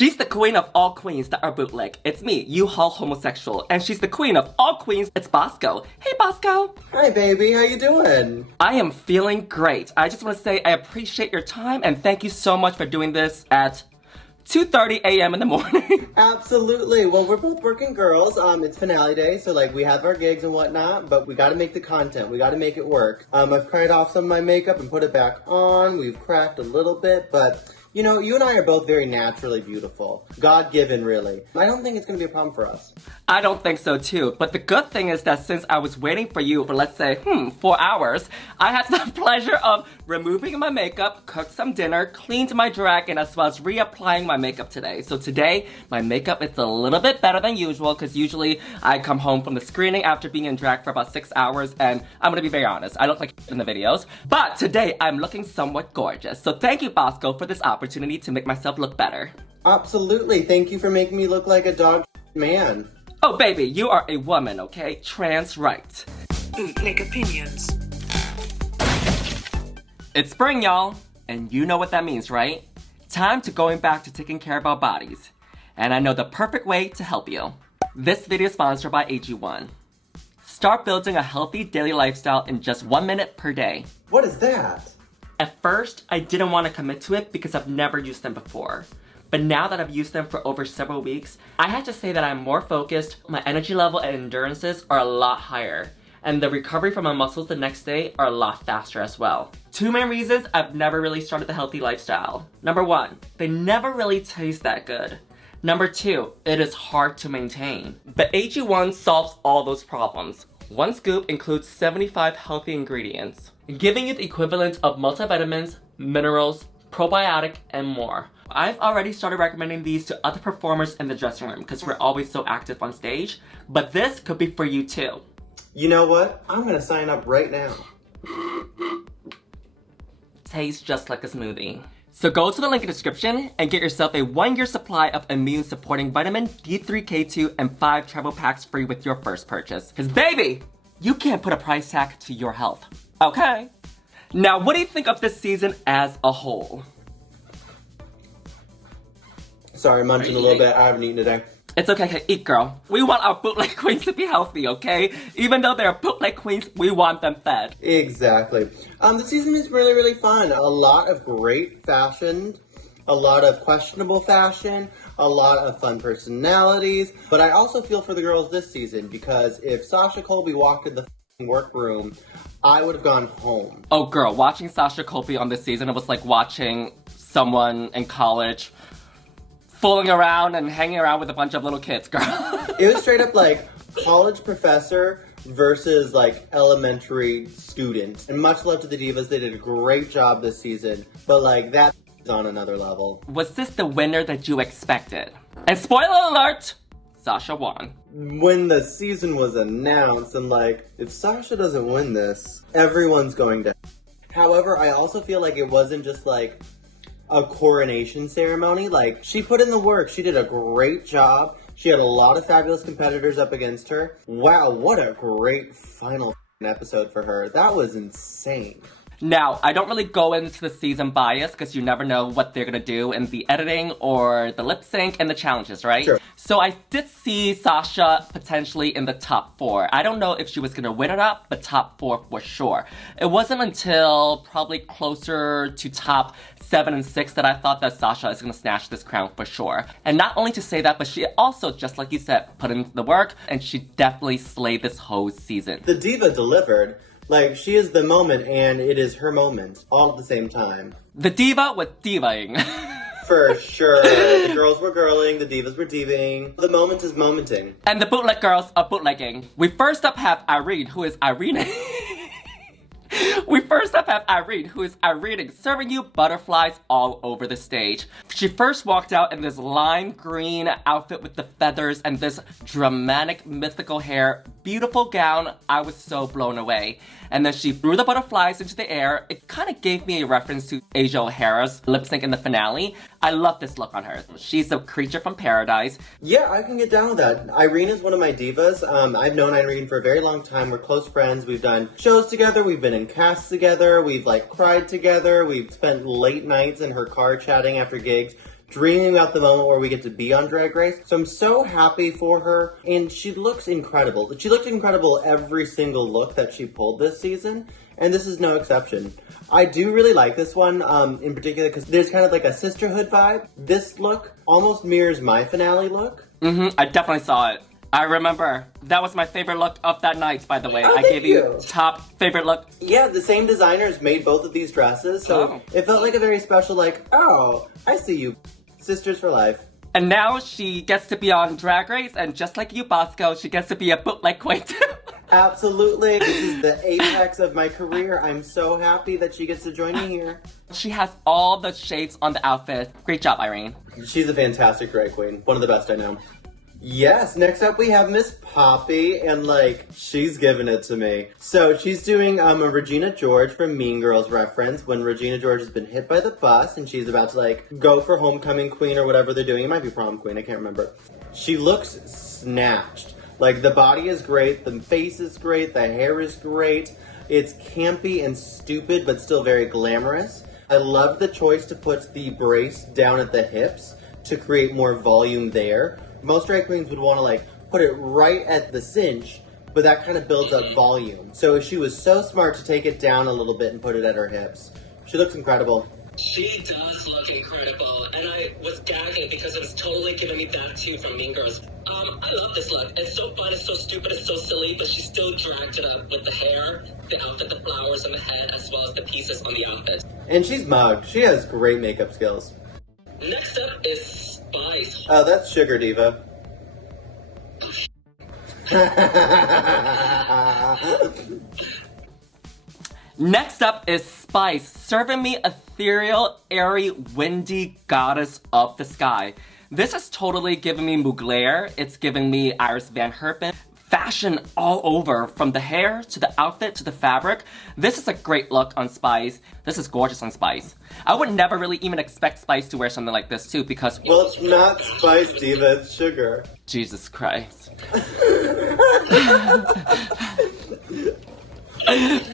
She's the queen of all queens that are bootleg. It's me, Yuhua Homosexual. And she's the queen of all queens. It's Bosco. Hey, Bosco. Hi, baby. How you doing? I am feeling great. I just want to say I appreciate your time and thank you so much for doing this at 2:30 a.m. in the morning. Absolutely. Well, we're both working girls. It's finale day, so like we have our gigs and whatnot, but we gotta make the content. We gotta make it work. I've cried off some of my makeup and put it back on. We've cracked a little bit, but you know, you and I are both very naturally beautiful. God-given, really. I don't think it's gonna be a problem for us. I don't think so too, but the good thing is that since I was waiting for you for, let's say, 4 hours, I had the pleasure of removing my makeup, cooked some dinner, cleaned my drag, and as well as reapplying my makeup today. So today, my makeup is a little bit better than usual, because usually I come home from the screening after being in drag for about 6 hours, and I'm gonna be very honest, I look like in the videos. But today, I'm looking somewhat gorgeous. So thank you, Bosco, for this opportunity to make myself look better. Absolutely. Thank you for making me look like a dog man. Oh, baby, you are a woman, okay? Trans right. Bootleg Opinions. It's spring, y'all, and you know what that means, right? Time to going back to taking care of our bodies. And I know the perfect way to help you. This video is sponsored by AG1. Start building a healthy daily lifestyle in just 1 minute per day. What is that? At first, I didn't want to commit to it because I've never used them before. But now that I've used them for over several weeks, I have to say that I'm more focused, my energy level and endurances are a lot higher, and the recovery from my muscles the next day are a lot faster as well. 2 main reasons I've never really started the healthy lifestyle. Number 1, they never really taste that good. Number 2, it is hard to maintain. But AG1 solves all those problems. 1 scoop includes 75 healthy ingredients, giving you the equivalent of multivitamins, minerals, probiotic, and more. I've already started recommending these to other performers in the dressing room because we're always so active on stage, but this could be for you too. You know what? I'm gonna sign up right now. Tastes just like a smoothie. So go to the link in the description and get yourself a 1-year supply of immune supporting vitamin D3K2 and 5 travel packs free with your first purchase. Cause baby, you can't put a price tag to your health, okay? Now, what do you think of this season as a whole? Sorry, munching a little bit. I haven't eaten today. It's okay, eat girl. We want our bootleg queens to be healthy, okay? Even though they're bootleg queens, we want them fed. Exactly. The season is really, really fun. A lot of great fashion, a lot of questionable fashion, a lot of fun personalities. But I also feel for the girls this season because if Sasha Colby walked in the workroom, I would have gone home. Oh girl, watching Sasha Colby on this season, it was like watching someone in college fooling around and hanging around with a bunch of little kids, girl. It was straight up like college professor versus like elementary student. And much love to the divas, they did a great job this season. But like that is on another level. Was this the winner that you expected? And spoiler alert, Sasha won. When the season was announced, and like, if Sasha doesn't win this, everyone's going to. However, I also feel like it wasn't just like a coronation ceremony. Like, she put in the work. She did a great job. She had a lot of fabulous competitors up against her. Wow, what a great final episode for her. That was insane. Now, I don't really go into the season bias because you never know what they're gonna do in the editing or the lip sync and the challenges, right? Sure. So I did see Sasha potentially in the top 4. I don't know if she was gonna win or not, but top 4 for sure. It wasn't until probably closer to top 7 and 6 that I thought that Sasha is gonna snatch this crown for sure. And not only to say that, but she also, just like you said, put in the work and she definitely slayed this whole season. The diva delivered. Like, she is the moment, and it is her moment, all at the same time. The diva was divaing. For sure. The girls were girling, the divas were diving. The moment is momenting. And the bootleg girls are bootlegging. We first up have Irene, who is Irene. We first up have Irene, who is Irene, serving you butterflies all over the stage. She first walked out in this lime green outfit with the feathers and this dramatic mythical hair. Beautiful gown. I was so blown away. And then she threw the butterflies into the air. It kind of gave me a reference to Asia O'Hara's lip sync in the finale. I love this look on her. She's a creature from paradise. Yeah, I can get down with that. Irene is one of my divas. I've known Irene for a very long time. We're close friends. We've done shows together. We've been in casts together. We've like cried together. We've spent late nights in her car chatting after gigs. dreaming about the moment where we get to be on Drag Race. So I'm so happy for her, and she looks incredible. She looked incredible every single look that she pulled this season, and this is no exception. I do really like this one in particular because there's kind of like a sisterhood vibe. This look almost mirrors my finale look. I definitely saw it. I remember. That was my favorite look of that night, by the way. Oh, I gave you top favorite look. Yeah, the same designers made both of these dresses, so it felt like a very special, like, oh, I see you. Sisters for life. And now she gets to be on Drag Race, and just like you, Bosco, she gets to be a bootleg queen too. Absolutely. This is the apex of my career. I'm so happy that she gets to join me here. She has all the shapes on the outfit. Great job, Irene. She's a fantastic drag queen. One of the best I know. Yes, next up we have Miss Poppy, and she's giving it to me. So she's doing a Regina George from Mean Girls reference when Regina George has been hit by the bus and she's about to go for homecoming queen or whatever they're doing. It might be prom queen, I can't remember. She looks snatched. The body is great, the face is great, the hair is great. It's campy and stupid, but still very glamorous. I love the choice to put the brace down at the hips to create more volume there. Most drag queens would want to put it right at the cinch, but that kind of builds up volume. So she was so smart to take it down a little bit and put it at her hips. She looks incredible. She does look incredible, and I was gagging because it was totally giving me that too from Mean Girls. I love this look. It's so fun, it's so stupid, it's so silly, but she still dragged it up with the hair, the outfit, the flowers on the head, as well as the pieces on the outfit. And she's mugged. She has great makeup skills. Next up is Spice. Oh, that's Sugar Diva. Next up is Spice, serving me ethereal, airy, windy goddess of the sky. This is totally giving me Mugler. It's giving me Iris Van Herpen. Fashion all over, from the hair, to the outfit, to the fabric. This is a great look on Spice. This is gorgeous on Spice. I would never really even expect Spice to wear something like this too, because— Well, it's not Spice, Diva, it's Sugar. Jesus Christ.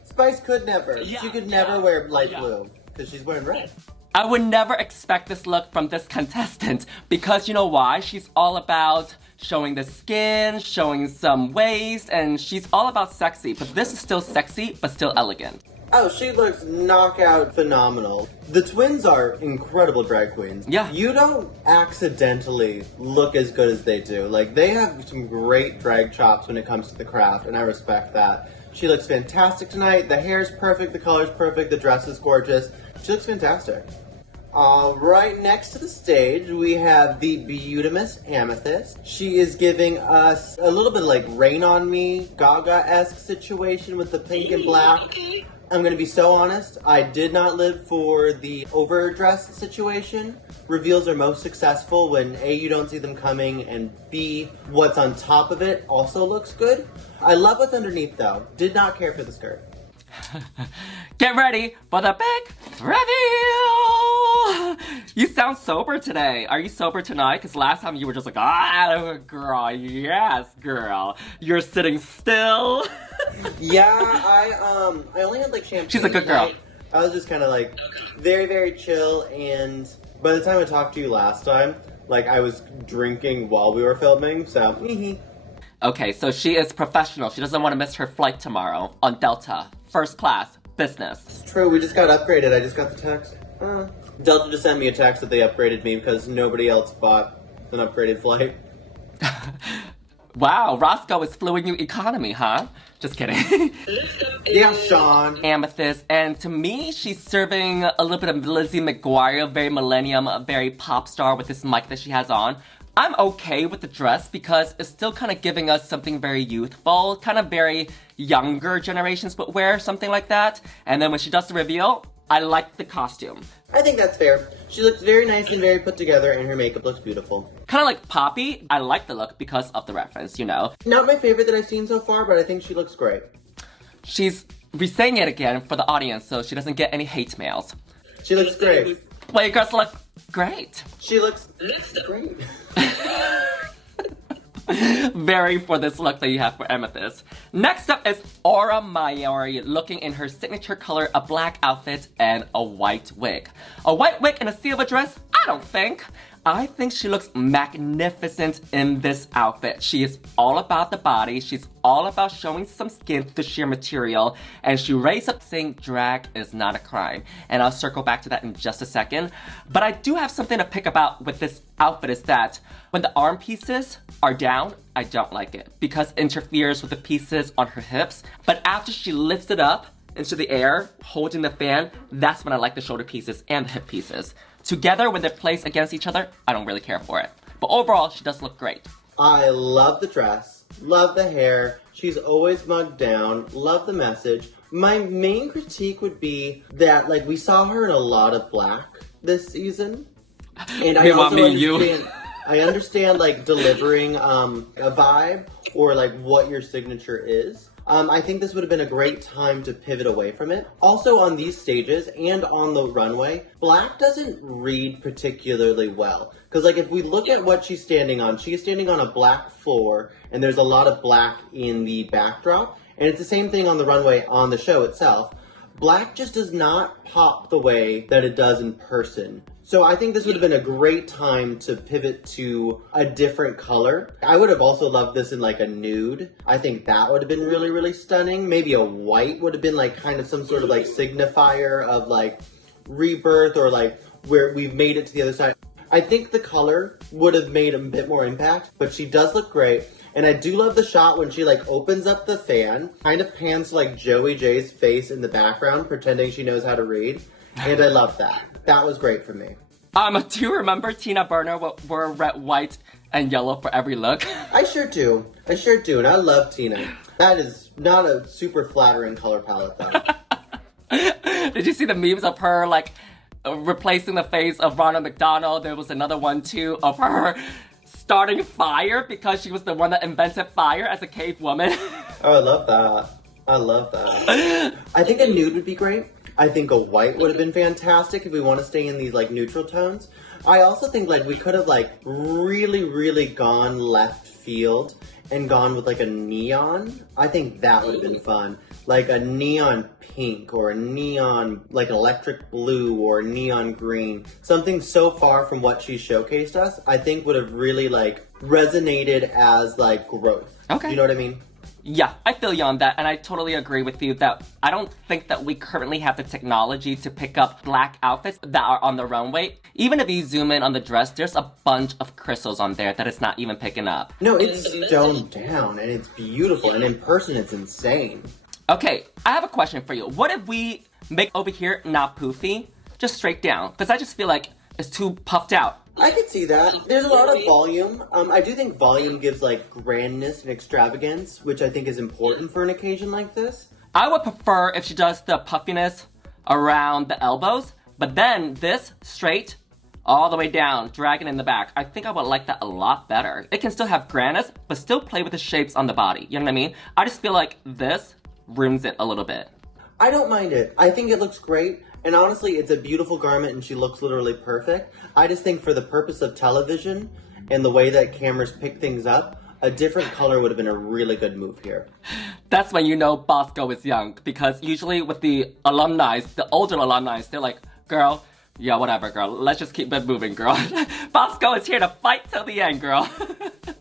Spice could never. Yeah, she could never wear light blue, because she's wearing red. I would never expect this look from this contestant, because you know why? She's all about showing the skin, showing some waist, and she's all about sexy. But this is still sexy, but still elegant. Oh, she looks knockout phenomenal. The twins are incredible drag queens. Yeah. You don't accidentally look as good as they do. They have some great drag chops when it comes to the craft, and I respect that. She looks fantastic tonight. The hair's perfect, the color's perfect, the dress is gorgeous. She looks fantastic. Right next to the stage, we have the beautimous Amethyst. She is giving us a little bit of Rain on Me, Gaga-esque situation with the pink and black. Okay. I'm gonna be so honest, I did not live for the overdress situation. Reveals are most successful when A, you don't see them coming, and B, what's on top of it also looks good. I love what's underneath though. Did not care for the skirt. Get ready for the big reveal! You sound sober today. Are you sober tonight? Because last time you were just girl, yes, girl. You're sitting still. Yeah, I only had champagne. She's a good girl. Tonight. I was just kind of very, very chill, and by the time I talked to you last time, I was drinking while we were filming, so Okay, so she is professional. She doesn't want to miss her flight tomorrow on Delta. First class, business. It's true, we just got upgraded. I just got the text. Delta just sent me a text that they upgraded me because nobody else bought an upgraded flight. Wow, Roscoe is fluing you economy, huh? Just kidding. Yeah, Sean. Amethyst, and to me, she's serving a little bit of Lizzie McGuire, very millennium, very pop star with this mic that she has on. I'm okay with the dress because it's still kind of giving us something very youthful, kind of very younger generations would wear something like that. And then when she does the reveal, I like the costume. I think that's fair. She looks very nice and very put together, and her makeup looks beautiful. Kind of like Poppy. I like the look because of the reference, you know. Not my favorite that I've seen so far, but I think she looks great. She's re-saying it again for the audience so she doesn't get any hate mails. She looks great. Well, you girls look great. She looks great. Very for this look that you have for Amethyst. Next up is Aura Mayari looking in her signature color, a black outfit and a white wig. A white wig and a silver dress? I don't think. I think she looks magnificent in this outfit. She is all about the body. She's all about showing some skin through the sheer material. And she raised up saying drag is not a crime. And I'll circle back to that in just a second. But I do have something to pick about with this outfit is that when the arm pieces are down, I don't like it because it interferes with the pieces on her hips. But after she lifts it up into the air, holding the fan, that's when I like the shoulder pieces and the hip pieces. Together, when they're placed against each other, I don't really care for it. But overall, she does look great. I love the dress, love the hair. She's always mugged down, love the message. My main critique would be that, like, we saw her in a lot of black this season. And I also understand, like, delivering a vibe or, like, what your signature is. I think this would have been a great time to pivot away from it. Also, on these stages and on the runway, black doesn't read particularly well. Because, like, if we look at what she's standing on a black floor, and there's a lot of black in the backdrop. And it's the same thing on the runway on the show itself. Black just does not pop the way that it does in person. So I think this would have been a great time to pivot to a different color. I would have also loved this in like a nude. I think that would have been really, really stunning. Maybe a white would have been like kind of some sort of like signifier of like rebirth or like where we've made it to the other side. I think the color would have made a bit more impact, but she does look great. And I do love the shot when she like opens up the fan, kind of pans to like Joey J's face in the background, pretending she knows how to read. And I love that. That was great for me. Do you remember Tina Burner wore red, white, and yellow for every look? I sure do. And I love Tina. That is not a super flattering color palette though. Did you see the memes of her like replacing the face of Ronald McDonald? There was another one too of her starting fire because she was the one that invented fire as a cave woman. Oh, I love that. I think a nude would be great. I think a white would have been fantastic if we want to stay in these like neutral tones. I also think like we could have like really, really gone left field and gone with like a neon. I think that would have been fun. Like a neon pink or a neon, like electric blue or neon green. Something so far from what she showcased us, I think would have really like resonated as like growth. Okay. You know what I mean? Yeah, I feel you on that, and I totally agree with you that I don't think that we currently have the technology to pick up black outfits that are on the runway. Even if you zoom in on the dress, there's a bunch of crystals on there that it's not even picking up. No, it's stoned down, and it's beautiful, and in person it's insane. Okay, I have a question for you. What if we make over here not poofy, just straight down? Because I just feel like it's too puffed out. I could see that. There's a lot of volume. I do think volume gives like grandness and extravagance, which I think is important for an occasion like this. I would prefer if she does the puffiness around the elbows, but then this straight all the way down, dragging in the back. I think I would like that a lot better. It can still have grandness, but still play with the shapes on the body. You know what I mean? I just feel like this ruins it a little bit. I don't mind it. I think it looks great. And honestly, it's a beautiful garment and she looks literally perfect. I just think for the purpose of television and the way that cameras pick things up, a different color would have been a really good move here. That's when you know Bosco is young, because usually with the alumni, the older alumni, they're like, girl, yeah, whatever, girl. Let's just keep it moving, girl. Bosco is here to fight till the end, girl.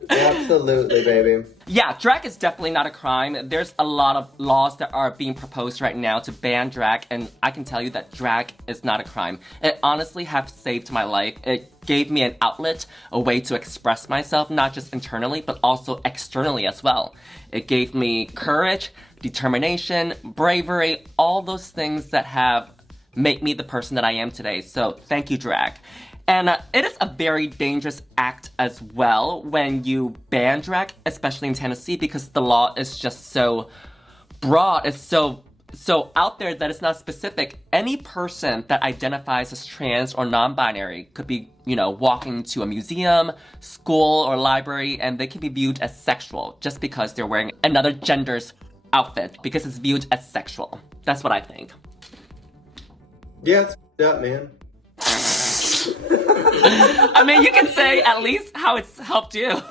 Absolutely, baby. Yeah, drag is definitely not a crime. There's a lot of laws that are being proposed right now to ban drag, and I can tell you that drag is not a crime. It honestly has saved my life. It gave me an outlet, a way to express myself, not just internally, but also externally as well. It gave me courage, determination, bravery, all those things that have made me the person that I am today. So thank you, drag. And it is a very dangerous act as well when you ban drag, especially in Tennessee, because the law is just so broad. It's so out there that it's not specific. Any person that identifies as trans or non-binary could be, walking to a museum, school, or library, and they can be viewed as sexual just because they're wearing another gender's outfit, because it's viewed as sexual. That's what I think. Yeah, it's up, man. I mean, you can say at least how it's helped you.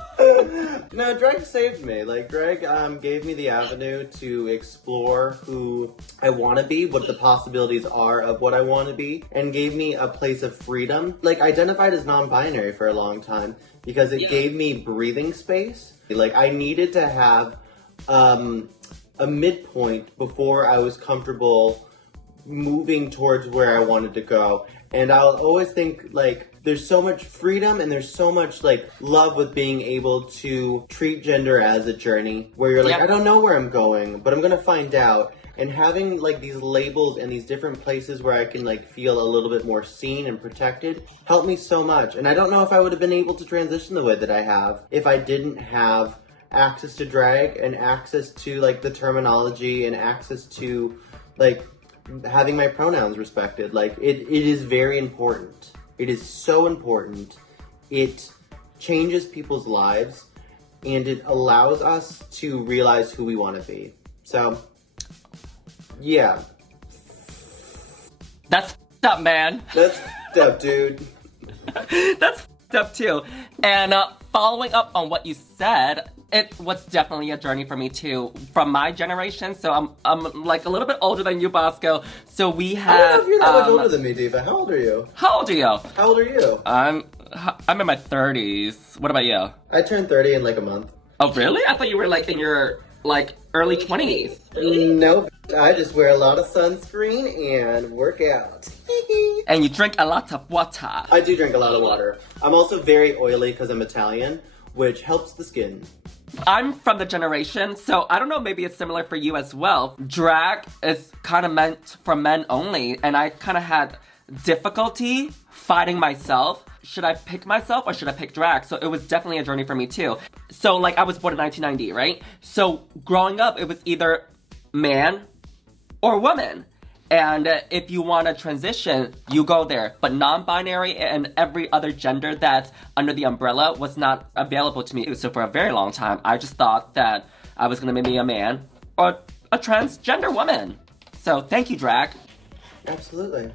No, drag saved me. Like, drag gave me the avenue to explore who I want to be, what the possibilities are of what I want to be, and gave me a place of freedom. Like, I identified as non-binary for a long time because it gave me breathing space. Like, I needed to have a midpoint before I was comfortable moving towards where I wanted to go. And I'll always think, like, there's so much freedom and there's so much, like, love with being able to treat gender as a journey where you're like, I don't know where I'm going, but I'm gonna find out. And having, like, these labels and these different places where I can, like, feel a little bit more seen and protected helped me so much. And I don't know if I would have been able to transition the way that I have if I didn't have access to drag and access to, like, the terminology and access to, like, having my pronouns respected. Like, it is very important. It is so important. It changes people's lives and it allows us to realize who we want to be. So, yeah. That's f***ed up, man. That's f***ed up, dude. That's f***ed up too. And following up on what you said, it was definitely a journey for me too, from my generation. So I'm like a little bit older than you, Bosco. So we had. I don't know if you're that much older than me, Diva. How old are you? How old are you? How old are you? I'm in my 30s. What about you? I turned 30 in like a month. Oh really? I thought you were like in your like early 20s. Nope. I just wear a lot of sunscreen and work out. And you drink a lot of water. I do drink a lot of water. I'm also very oily because I'm Italian, which helps the skin. I'm from the generation, so I don't know, maybe it's similar for you as well. Drag is kind of meant for men only, and I kind of had difficulty fighting myself. Should I pick myself or should I pick drag? So it was definitely a journey for me too. So like I was born in 1990, right? So growing up, it was either man or woman. And if you want to transition, you go there. But non-binary and every other gender that's under the umbrella was not available to me. So for a very long time, I just thought that I was going to be a man or a transgender woman. So thank you, drag. Absolutely.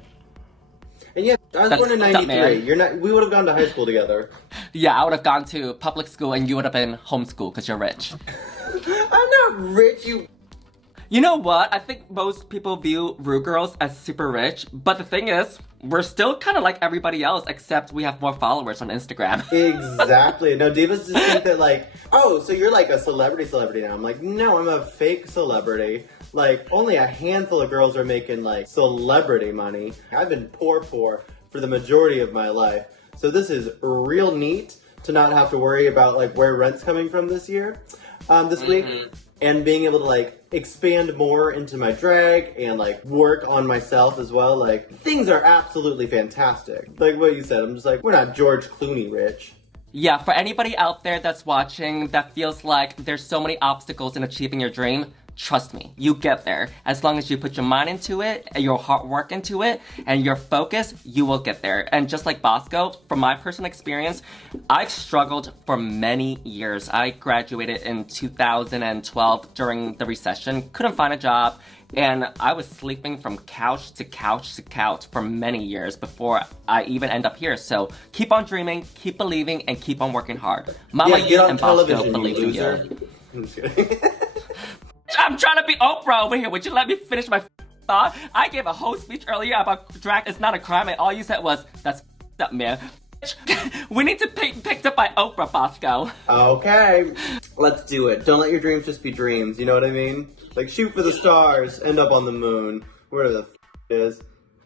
And yeah, I was born in 93. We would have gone to high school together. Yeah, I would have gone to public school and you would have been homeschooled because you're rich. I'm not rich, you... You know what? I think most people view Ru girls as super rich, but the thing is, we're still kind of like everybody else, except we have more followers on Instagram. Exactly. No, divas just think that like, oh, so you're like a celebrity now. I'm like, no, I'm a fake celebrity. Like, only a handful of girls are making like celebrity money. I've been poor for the majority of my life. So this is real neat to not have to worry about like where rent's coming from this year, this week. And being able to, like, expand more into my drag and, like, work on myself as well. Like, things are absolutely fantastic. Like what you said, I'm just like, we're not George Clooney rich. Yeah, for anybody out there that's watching that feels like there's so many obstacles in achieving your dream, trust me, you get there. As long as you put your mind into it, your hard work into it, and your focus, you will get there. And just like Bosco, from my personal experience, I've struggled for many years. I graduated in 2012 during the recession, couldn't find a job, and I was sleeping from couch to couch to couch for many years before I even end up here. So keep on dreaming, keep believing, and keep on working hard. Mama get on and Bosco television, believe you in loser. you. I'm just kidding. I'm trying to be Oprah over here. Would you let me finish my thought? I gave a whole speech earlier about drag is not a crime, and all you said was, that's up, man. We need to be picked up by Oprah, Bosco. Okay, let's do it. Don't let your dreams just be dreams, you know what I mean? Like, shoot for the stars, end up on the moon, where the it is.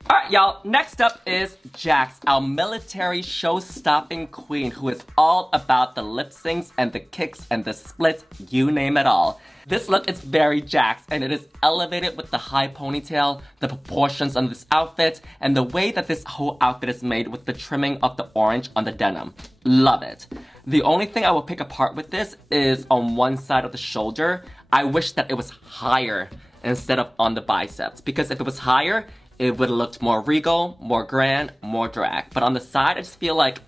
Alright, y'all, next up is Jax, our military show-stopping queen who is all about the lip syncs and the kicks and the splits, you name it all. This look is very Jax, and it is elevated with the high ponytail, the proportions on this outfit, and the way that this whole outfit is made with the trimming of the orange on the denim. Love it. The only thing I will pick apart with this is on one side of the shoulder. I wish that it was higher instead of on the biceps, because if it was higher, it would have looked more regal, more grand, more drag. But on the side, I just feel like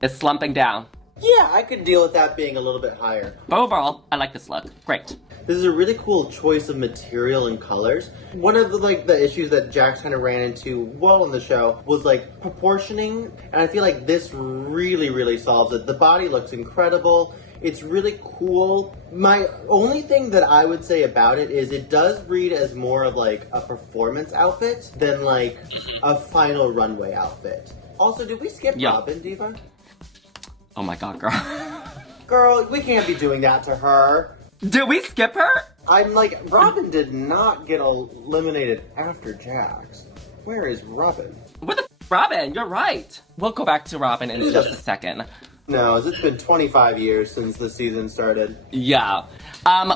it's slumping down. Yeah, I could deal with that being a little bit higher. But overall, I like this look. Great. This is a really cool choice of material and colors. One of the issues that Jax kind of ran into while on the show was like proportioning, and I feel like this really, really solves it. The body looks incredible. It's really cool. My only thing that I would say about it is it does read as more of like a performance outfit than like a final runway outfit. Also, did we skip Robin, Diva? Oh my god, girl. Girl, we can't be doing that to her. Did we skip her? I'm like, Robin did not get eliminated after Jax. Where is Robin? Where the Robin? You're right. We'll go back to Robin in just a second. No, it's been 25 years since the season started. Yeah.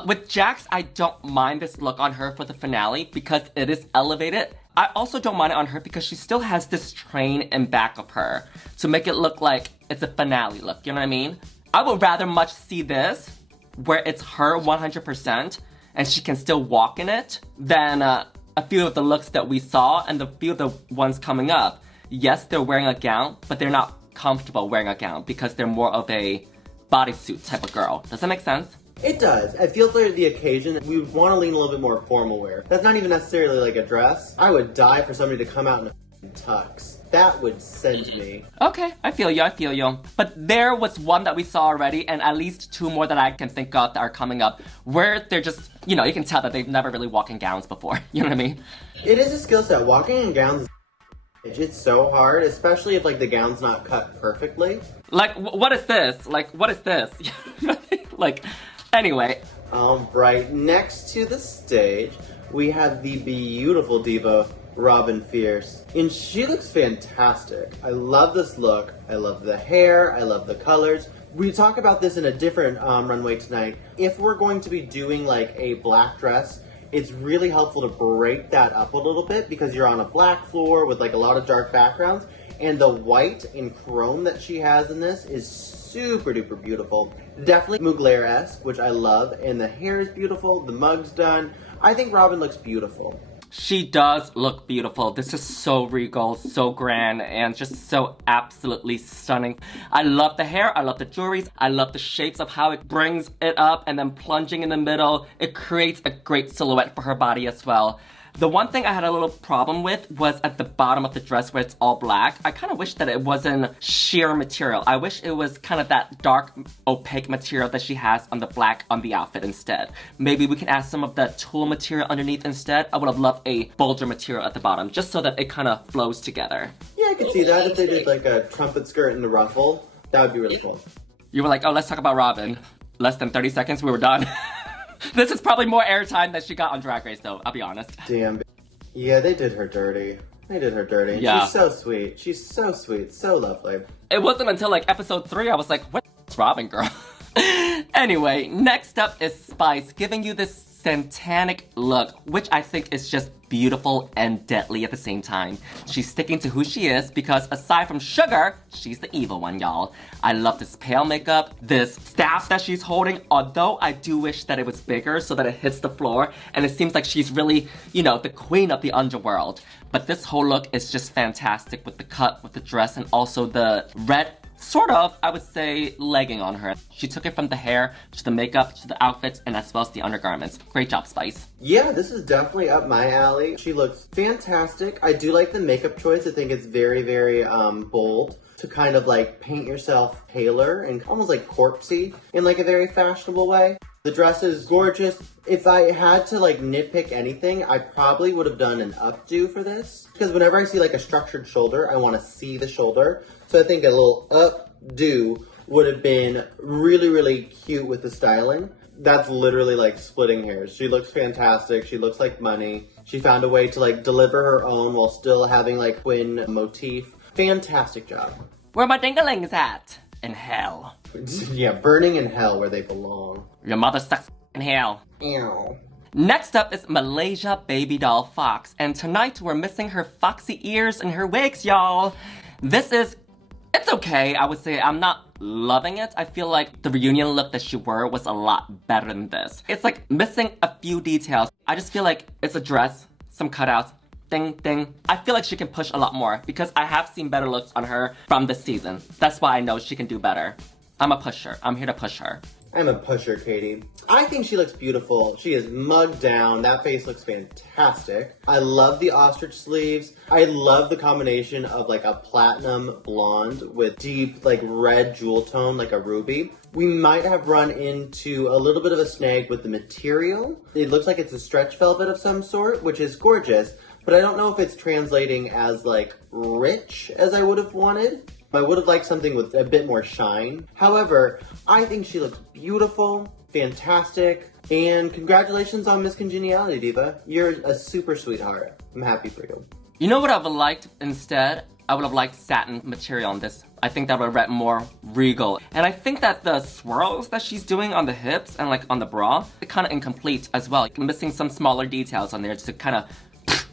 With Jax, I don't mind this look on her for the finale because it is elevated. I also don't mind it on her because she still has this train in back of her to make it look like it's a finale look, you know what I mean? I would rather much see this where it's her 100% and she can still walk in it than a few of the looks that we saw and the few of the ones coming up. Yes, they're wearing a gown, but they're not comfortable wearing a gown because they're more of a bodysuit type of girl. Does that make sense? It does. I feel for the occasion, we would want to lean a little bit more formal wear. That's not even necessarily like a dress. I would die for somebody to come out in a tux. That would send me. Okay, I feel you. But there was one that we saw already, and at least two more that I can think of that are coming up, where they're just, you know, you can tell that they've never really walked in gowns before. You know what I mean? It is a skill set. Walking in gowns is it's so hard, especially if like the gown's not cut perfectly. Like, what is this? Like, what is this? Like, anyway. Right next to the stage, we have the beautiful diva, Robin Fierce. And she looks fantastic. I love this look. I love the hair. I love the colors. We talk about this in a different runway tonight. If we're going to be doing like a black dress, it's really helpful to break that up a little bit because you're on a black floor with like a lot of dark backgrounds. And the white and chrome that she has in this is super duper beautiful. Definitely Mugler-esque, which I love. And the hair is beautiful. The mug's done. I think Robin looks beautiful. She does look beautiful. This is so regal, so grand, and just so absolutely stunning. I love the hair, I love the jewelries, I love the shapes of how it brings it up and then plunging in the middle. It creates a great silhouette for her body as well. The one thing I had a little problem with was at the bottom of the dress where it's all black. I kind of wish that it wasn't sheer material. I wish it was kind of that dark, opaque material that she has on the black on the outfit instead. Maybe we can add some of that tulle material underneath instead. I would have loved a bolder material at the bottom, just so that it kind of flows together. Yeah, I could see that if they did like a trumpet skirt and a ruffle. That would be really cool. You were like, oh, let's talk about Robin. Less than 30 seconds, we were done. This is probably more airtime than she got on Drag Race, though, I'll be honest. Damn. Yeah, they did her dirty. They did her dirty. Yeah. She's so sweet. She's so sweet. So lovely. It wasn't until, like, episode 3 I was like, what's Robin, girl? Anyway, next up is Spice, giving you this satanic look, which I think is just beautiful and deadly at the same time. She's sticking to who she is because aside from Sugar, she's the evil one, y'all. I love this pale makeup, this staff that she's holding, although I do wish that it was bigger so that it hits the floor and it seems like she's really, you know, the queen of the underworld. But this whole look is just fantastic with the cut, with the dress, and also the red, sort of, I would say, legging on her. She took it from the hair, to the makeup, to the outfits, and as well as the undergarments. Great job, Spice. Yeah, this is definitely up my alley. She looks fantastic. I do like the makeup choice. I think it's very, very bold to kind of like paint yourself paler and almost like corpsey in like a very fashionable way. The dress is gorgeous. If I had to like nitpick anything, I probably would have done an updo for this. Because whenever I see like a structured shoulder, I want to see the shoulder. So I think a little updo would have been really, really cute with the styling. That's literally like splitting hairs. She looks fantastic. She looks like money. She found a way to like deliver her own while still having like twin motif. Fantastic job. Where my dinglings at? In hell. Yeah, burning in hell where they belong. Your mother sucks in hell. Ew. Next up is Malaysia Babydoll Foxx, and tonight we're missing her foxy ears and her wigs, y'all. It's okay, I would say. I'm not loving it. I feel like the reunion look that she wore was a lot better than this. It's like missing a few details. I just feel like it's a dress, some cutouts, ding, ding. I feel like she can push a lot more because I have seen better looks on her from this season. That's why I know she can do better. I'm a pusher. I'm here to push her. I'm a pusher, Katie. I think she looks beautiful. She is mugged down. That face looks fantastic. I love the ostrich sleeves. I love the combination of like a platinum blonde with deep like red jewel tone like a ruby. We might have run into a little bit of a snag with the material. It looks like it's a stretch velvet of some sort, which is gorgeous, but I don't know if it's translating as like rich as I would have wanted. I would have liked something with a bit more shine. However, I think she looks beautiful, fantastic, and congratulations on Miss Congeniality, Diva. You're a super sweetheart. I'm happy for you. You know what I would have liked instead? I would have liked satin material on this. I think that would have read more regal. And I think that the swirls that she's doing on the hips and like on the bra, they're kind of incomplete as well. Like, missing some smaller details on there just to kind of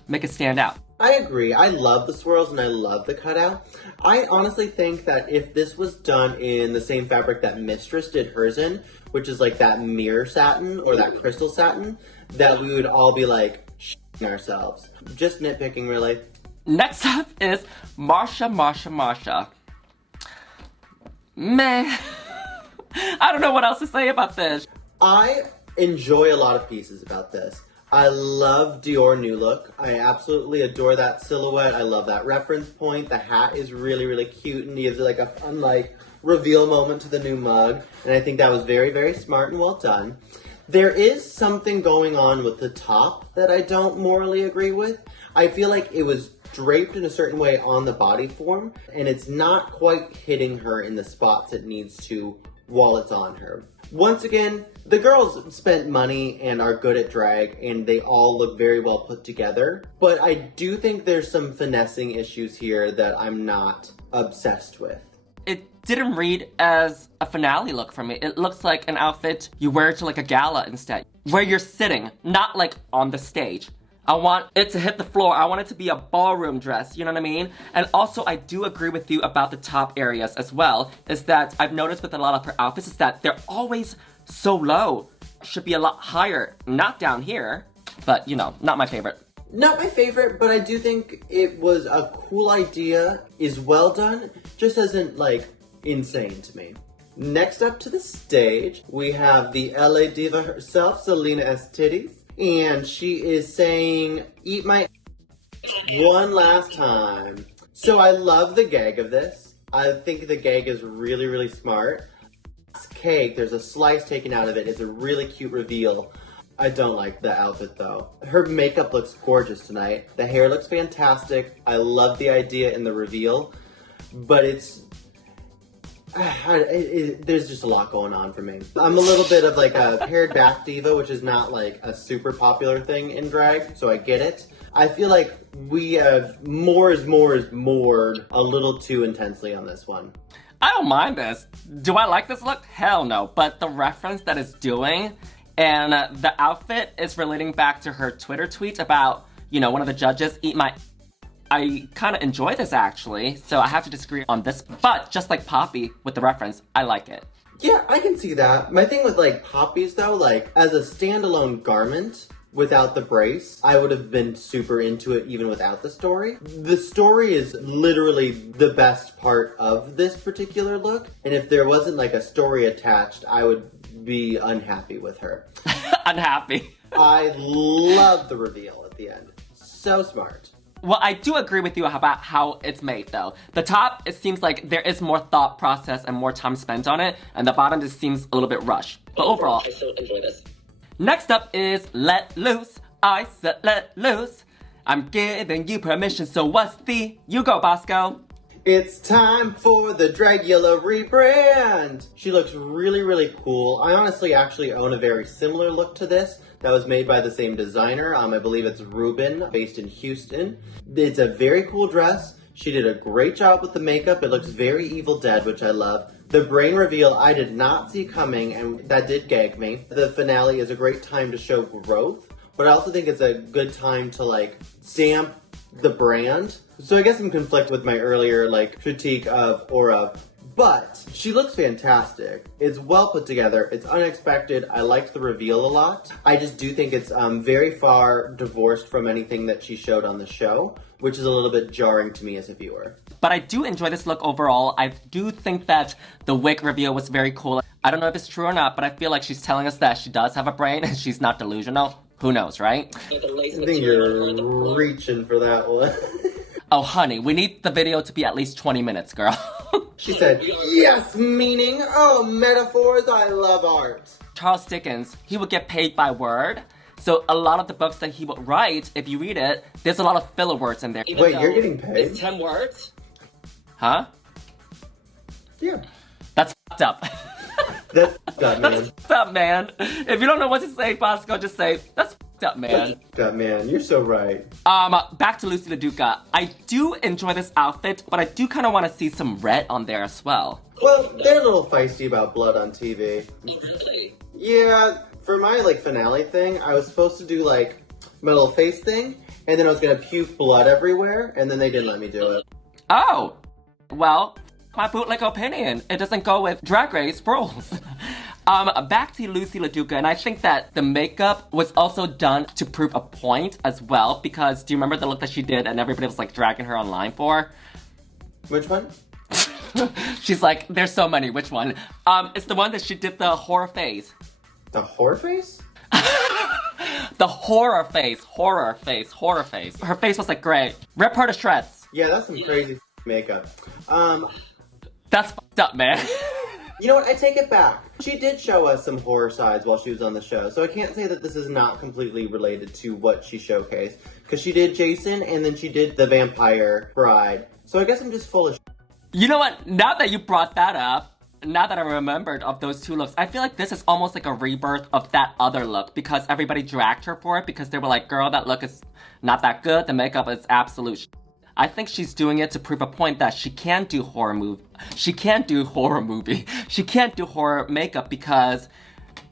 make it stand out. I agree. I love the swirls and I love the cutout. I honestly think that if this was done in the same fabric that Mistress did hers in, which is like that mirror satin or that crystal satin, that we would all be like shitting ourselves. Just nitpicking, really. Next up is Marcia Marcia Marcia. Meh. I don't know what else to say about this. I enjoy a lot of pieces about this. I love Dior New Look. I absolutely adore that silhouette. I love that reference point. The hat is really, really cute and gives it like a fun, like, reveal moment to the new mug. And I think that was very, very smart and well done. There is something going on with the top that I don't morally agree with. I feel like it was draped in a certain way on the body form, and it's not quite hitting her in the spots it needs to while it's on her. Once again, the girls spent money and are good at drag, and they all look very well put together. But I do think there's some finessing issues here that I'm not obsessed with. It didn't read as a finale look for me. It looks like an outfit you wear to like a gala instead, where you're sitting, not like on the stage. I want it to hit the floor. I want it to be a ballroom dress, you know what I mean? And also, I do agree with you about the top areas as well, is that I've noticed with a lot of her outfits is that they're always so low. Should be a lot higher, not down here, but you know, not my favorite. Not my favorite, but I do think it was a cool idea, is well done, just isn't like insane to me. Next up to the stage, we have the LA diva herself, Salina EsTitties. And she is saying, eat my one last time. So I love the gag of this. I think the gag is really, really smart. This cake, there's a slice taken out of it. It's a really cute reveal. I don't like the outfit though. Her makeup looks gorgeous tonight. The hair looks fantastic. I love the idea in the reveal. But there's just a lot going on for me. I'm a little bit of like a pared back diva, which is not like a super popular thing in drag, so I get it. I feel like we have more is moored a little too intensely on this one. I don't mind this. Do I like this look? Hell no. But the reference that it's doing and the outfit is relating back to her Twitter tweet about, you know, one of the judges eat my... I kind of enjoy this actually, so I have to disagree on this, but just like Poppy with the reference, I like it. Yeah, I can see that. My thing with like Poppy's though, like as a standalone garment without the brace, I would have been super into it even without the story. The story is literally the best part of this particular look, and if there wasn't like a story attached, I would be unhappy with her. Unhappy. I love the reveal at the end. So smart. Well, I do agree with you about how it's made, though. The top, it seems like there is more thought process and more time spent on it, and the bottom just seems a little bit rushed. But overall, I still enjoy this. Next up is Let Loose. I said let loose. I'm giving you permission, so what's the... You go, Bosco. It's time for the Dragula rebrand! She looks really, really cool. I honestly actually own a very similar look to this that was made by the same designer. I believe it's Ruben, based in Houston. It's a very cool dress. She did a great job with the makeup. It looks very Evil Dead, which I love. The brain reveal I did not see coming, and that did gag me. The finale is a great time to show growth, but I also think it's a good time to, like, stamp the brand. So I guess I'm conflicted with my earlier, like, critique of Aura, But she looks fantastic. It's well put together. It's unexpected. I liked the reveal a lot. I just do think it's very far divorced from anything that she showed on the show, which is a little bit jarring to me as a viewer. But I do enjoy this look overall. I do think that the wig reveal was very cool. I don't know if it's true or not, but I feel like she's telling us that she does have a brain and she's not delusional. Who knows, right? I think you're reaching for that one. Oh, honey, we need the video to be at least 20 minutes, girl. She said, yes, meaning, oh, metaphors, I love art. Charles Dickens, he would get paid by word. So a lot of the books that he would write, if you read it, there's a lot of filler words in there. Wait, you're getting paid? It's 10 words? Huh? Yeah. That's f***ed up. That's f***ed up, man. That's f***ed up, man. If you don't know what to say, Bosco, just say, that's f***ed up, man. That's f***ed up, man. You're so right. Back to Loosey LaDuca. I do enjoy this outfit, but I do kind of want to see some red on there as well. Well, they're a little feisty about blood on TV. Really? Yeah, for my, finale thing, I was supposed to do, my little face thing, and then I was gonna puke blood everywhere, and then they didn't let me do it. Oh, well, my bootleg opinion. It doesn't go with Drag Race rules. Back to Loosey LaDuca, and I think that the makeup was also done to prove a point as well, because do you remember the look that she did and everybody was, dragging her online for? Which one? She's like, there's so many, which one? It's the one that she did the horror face. The horror face? The horror face. Her face was great. Rip her to shreds. Yeah, that's some crazy makeup. That's f***ed up, man. You know what? I take it back. She did show us some horror sides while she was on the show, so I can't say that this is not completely related to what she showcased. Because she did Jason, and then she did the Vampire Bride. So I guess I'm just full of shit. You know what? Now that you brought that up, now that I remembered of those two looks, I feel like this is almost like a rebirth of that other look because everybody dragged her for it because they were like, girl, that look is not that good. The makeup is absolute shit. I think she's doing it to prove a point that she can't do horror movie. She can't do horror makeup because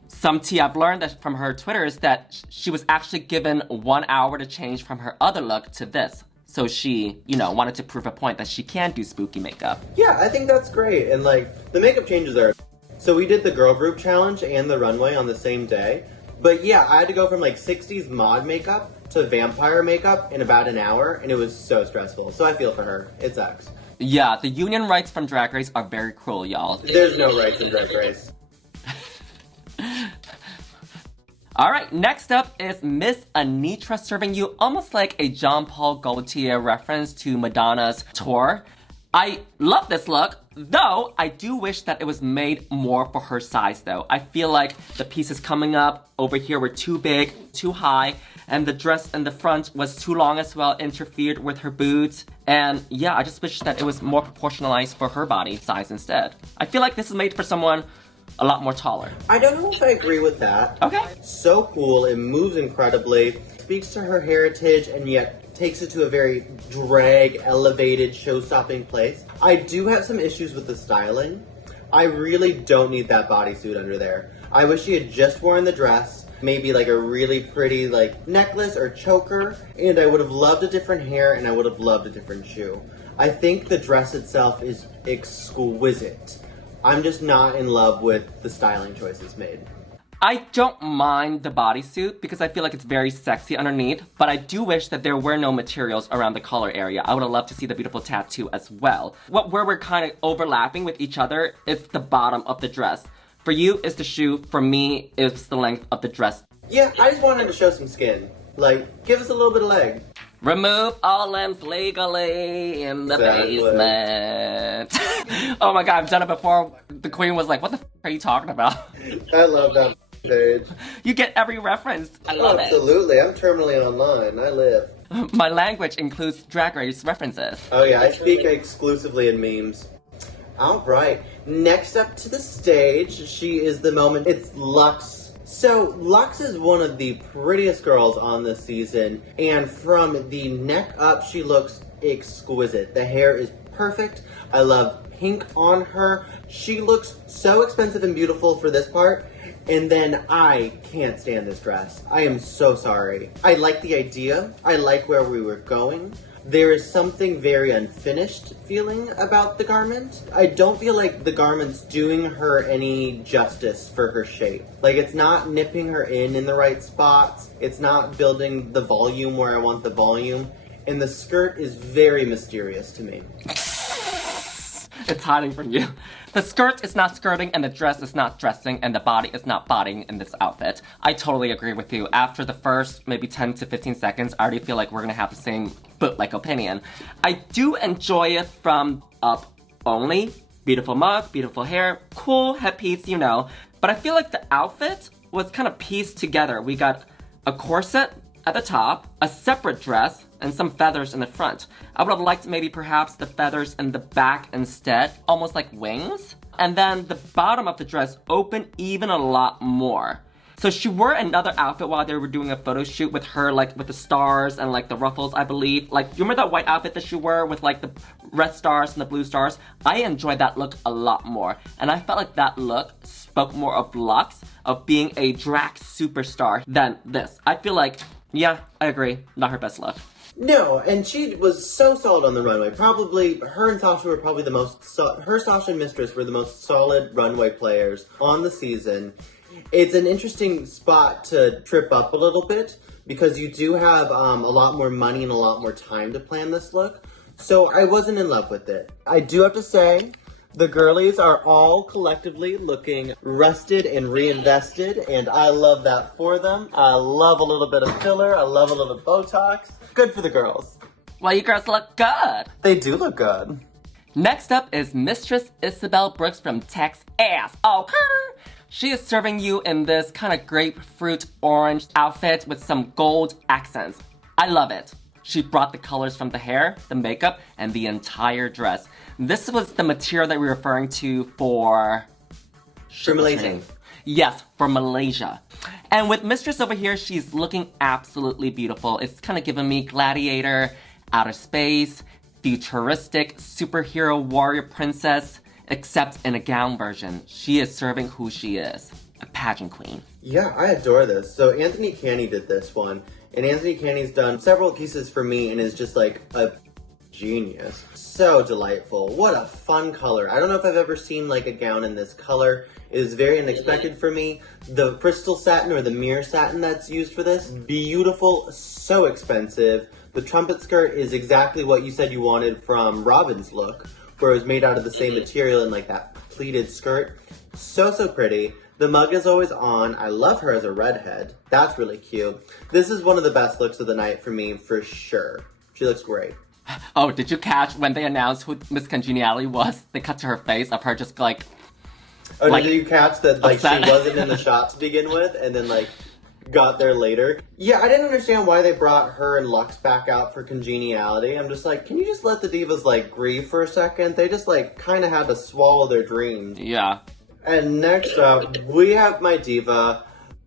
some tea I've learned that from her Twitter is that she was actually given 1 hour to change from her other look to this. So she, wanted to prove a point that she can do spooky makeup. Yeah, I think that's great. And the makeup changes are... So we did the girl group challenge and the runway on the same day. But yeah, I had to go from 60s mod makeup to vampire makeup in about an hour, and it was so stressful. So I feel for her. It sucks. Yeah, the union rights from Drag Race are very cruel, y'all. There's no rights in Drag Race. Alright, next up is Miss Anetra serving you almost like a Jean Paul Gaultier reference to Madonna's tour. I love this look, though I do wish that it was made more for her size though. I feel like the pieces coming up over here were too big, too high, and the dress in the front was too long as well, interfered with her boots. And yeah, I just wish that it was more proportionalized for her body size instead. I feel like this is made for someone a lot more taller. I don't know if I agree with that. Okay. So cool, it moves incredibly, speaks to her heritage, and yet takes it to a very drag, elevated, show-stopping place. I do have some issues with the styling. I really don't need that bodysuit under there. I wish she had just worn the dress, maybe a really pretty necklace or choker, and I would have loved a different hair and I would have loved a different shoe. I think the dress itself is exquisite. I'm just not in love with the styling choices made. I don't mind the bodysuit because I feel like it's very sexy underneath, but I do wish that there were no materials around the collar area. I would have loved to see the beautiful tattoo as well. Where we're kind of overlapping with each other is the bottom of the dress. For you, it's the shoe. For me, it's the length of the dress. Yeah, I just wanted to show some skin. Give us a little bit of leg. Remove all limbs legally in the Exactly. basement. Oh my god, I've done it before. The queen was like, what the f are you talking about? I love that page. You get every reference. I love Absolutely, I'm terminally online. I live. it. My language includes Drag Race references. Oh yeah, I speak exclusively in memes. Alright, next up to the stage, she is the moment. It's Luxx. So, Luxx is one of the prettiest girls on this season, and from the neck up, she looks exquisite. The hair is perfect. I love pink on her. She looks so expensive and beautiful for this part, and then I can't stand this dress. I am so sorry. I like the idea. I like where we were going, there is something very unfinished feeling about the garment. I don't feel like the garment's doing her any justice for her shape. Like, it's not nipping her in the right spots. It's not building the volume where I want the volume. And the skirt is very mysterious to me. It's hiding from you. The skirt is not skirting, and the dress is not dressing, and the body is not bodying in this outfit. I totally agree with you. After the first maybe 10 to 15 seconds, I already feel like we're gonna have the same bootleg opinion. I do enjoy it from up only. Beautiful mug, beautiful hair, cool headpiece, you know. But I feel like the outfit was kind of pieced together. We got a corset at the top, a separate dress, and some feathers in the front. I would have liked maybe perhaps the feathers in the back instead, almost like wings. And then the bottom of the dress opened even a lot more. So she wore another outfit while they were doing a photo shoot with her, like with the stars and like the ruffles, I believe. Like, you remember that white outfit that she wore with like the red stars and the blue stars? I enjoyed that look a lot more. And I felt like that look spoke more of Luxx, of being a drag superstar than this. I feel like, yeah, I agree, not her best look. No, and she was so solid on the runway. Probably, her and Sasha were probably the most, her, Sasha, and Mistress were the most solid runway players on the season. It's an interesting spot to trip up a little bit, because you do have a lot more money and a lot more time to plan this look. So I wasn't in love with it. I do have to say, the girlies are all collectively looking rusted and reinvested, and I love that for them. I love a little bit of filler. I love a little Botox. Good for the girls. Well, you girls look good. They do look good. Next up is Mistress Isabelle Brooks from Texas. Okay. She is serving you in this kind of grapefruit orange outfit with some gold accents. I love it. She brought the colors from the hair, the makeup, and the entire dress. This was the material that we were referring to for Malaysia. Yes, for Malaysia. And with Mistress over here, she's looking absolutely beautiful. It's kind of giving me gladiator, outer space, futuristic, superhero warrior princess, except in a gown version. She is serving who she is, a pageant queen. Yeah, I adore this. So Anthony Canny did this one, and Anthony Canny's done several pieces for me and is just like a genius. So delightful. What a fun color. I don't know if I've ever seen like a gown in this color. It is very unexpected for me. The crystal satin or the mirror satin that's used for this, beautiful, so expensive. The trumpet skirt is exactly what you said you wanted from Robin's look, where it was made out of the same material and like that pleated skirt. So pretty. The mug is always on. I love her as a redhead. That's really cute. This is one of the best looks of the night for me, for sure. She looks great. Oh, did you catch when they announced who Miss Congeniality was? They cut to her face of her just like... Oh, like, did you catch that like upset. she wasn't in the shot to begin with and then like got there later? Yeah, I didn't understand why they brought her and Luxx back out for Congeniality. I'm just like, can you just let the divas like grieve for a second? They just like kind of had to swallow their dreams. Yeah. And next up, we have my diva.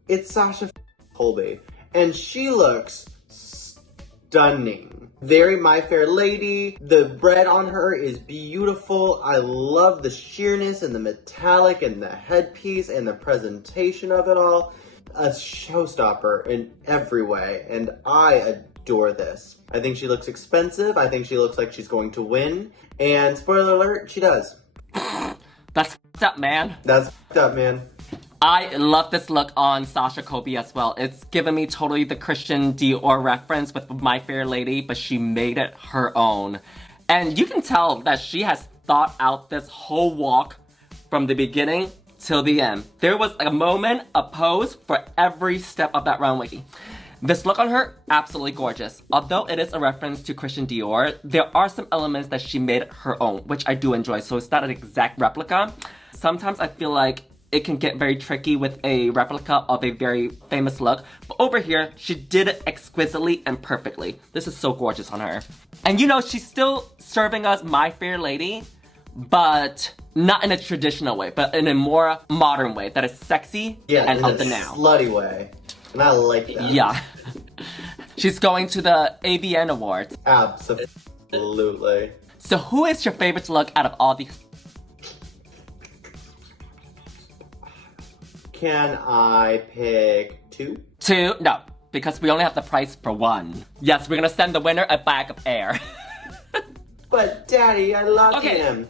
It's Sasha Colby. And she looks stunning. Very My Fair Lady. The red on her is beautiful. I love the sheerness and the metallic and the headpiece and the presentation of it all. A showstopper in every way. And I adore this. I think she looks expensive. I think she looks like she's going to win. And spoiler alert, she does. That's f***ed up, man. That's f***ed up, man. I love this look on Sasha Colby as well. It's given me totally the Christian Dior reference with My Fair Lady, but she made it her own. And you can tell that she has thought out this whole walk from the beginning till the end. There was a moment, a pose for every step of that runway. This look on her, absolutely gorgeous. Although it is a reference to Christian Dior, there are some elements that she made her own, which I do enjoy. So it's not an exact replica. Sometimes I feel like it can get very tricky with a replica of a very famous look. But over here, she did it exquisitely and perfectly. This is so gorgeous on her. And you know, she's still serving us My Fair Lady, but not in a traditional way, but in a more modern way that is sexy and up to now. Slutty way. And I like that. Yeah. She's going to the AVN Awards. Absolutely. So who is your favorite look out of all these? Can I pick two? No. because we only have the price for one. Yes, we're gonna send the winner a bag of air. But Daddy, I love Okay. him.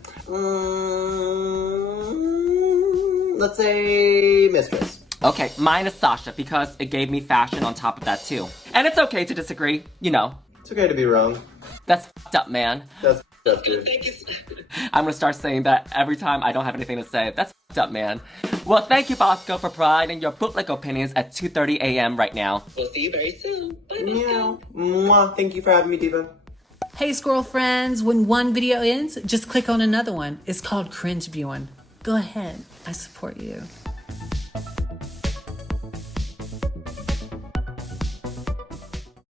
Let's say Mistress. Okay, mine is Sasha because it gave me fashion on top of that too. And it's okay to disagree, you know. It's okay to be wrong. That's f***ed up, man. That's dude. Thank you. I'm gonna start saying that every time I don't have anything to say. That's f***ed up, man. Well, thank you, Bosco, for providing your bootleg opinions at 2:30 a.m. right now. We'll see you very soon. Bye, Bosco. Meow. Mwah. Thank you for having me, Diva. Hey, squirrel friends, when one video ends, just click on another one. It's called cringe viewing. Go ahead. I support you.